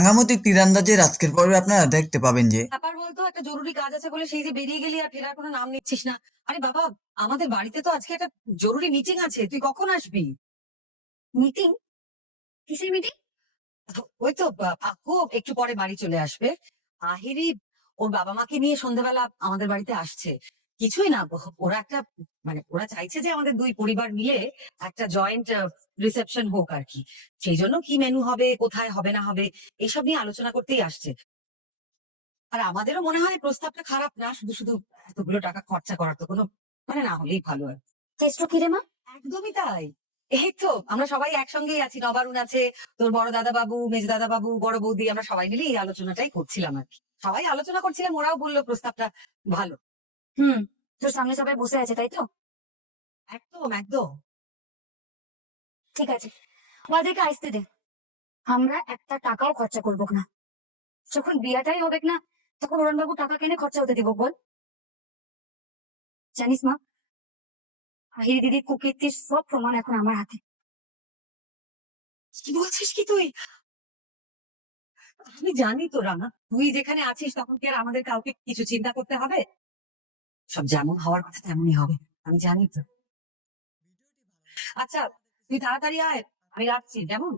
রাঙামাটি তীরন্দাজের আজকের পর্বে আপনারা দেখতে পাবেন যে ব্যাপার বলতো একটা জরুরি কাজ আছে বলে সেই যে বেরিয়ে গেলি আর ফেরার কোনো নাম নিচ্ছিস না। আরে বাবা, আমাদের বাড়িতে তো আজকে একটা জরুরি মিটিং আছে, তুই কখন আসবি? মিটিং? কিসের মিটিং? ওই তো কাকু একটু পরে বাড়ি চলে আসবে। আহিরি ওর বাবা মাকে নিয়ে সন্ধ্যাবেলা আমাদের বাড়িতে আসছে। কিছুই না, ওরা একটা মানে ওরা চাইছে যে আমাদের দুই পরিবার মিলে একটা জয়েন্ট রিসেপশন হোক আর কি। সেই জন্য কি মেনু হবে, কোথায় হবে না হবে, এইসব নিয়ে আলোচনা করতেই আসছে। আর আমাদেরও মনে হয় প্রস্তাবটা খারাপ না, শুধু শুধু এতগুলো টাকা খরচা করার তো কোনো মানে না হলেই ভালো আর। চেষ্টা কি রে মা? একদমই তাই। এই তো আমরা সবাই একসঙ্গেই আছি, নবারুণ আছে, তোর বড় দাদা বাবু, মেজ দাদা বাবু, বড় বৌদি, আমরা সবাই মিলে এই আলোচনাটাই করছিলাম আর কি। সবাই আলোচনা করছিলাম, ওরাও বললো প্রস্তাবটা ভালো। হুম, তোর সামনে সবাই বসে আছে তাই তো? একদম একদম। ঠিক আছে, ওদেরকে আসতে দে। আমরা একটা টাকাও খরচা করবো না। যখন বিয়াটাই হবে না, তখন অরুণবাবু টাকা কেনে খরচা হতে দিব বল? জানিস মা, আহির দিদির কুকীর্তির সব প্রমাণ এখন আমার হাতে। কি বলছিস কি তুই? আমি জানি তো রানা, তুই যেখানে আছিস তখন কি আর আমাদের কাউকে কিছু চিন্তা করতে হবে? সব যেমন হওয়ার কথা তেমনই হবে, আমি জানি তো। আচ্ছা, তুই তাড়াতাড়ি আয়, আমি রাখছি, কেমন?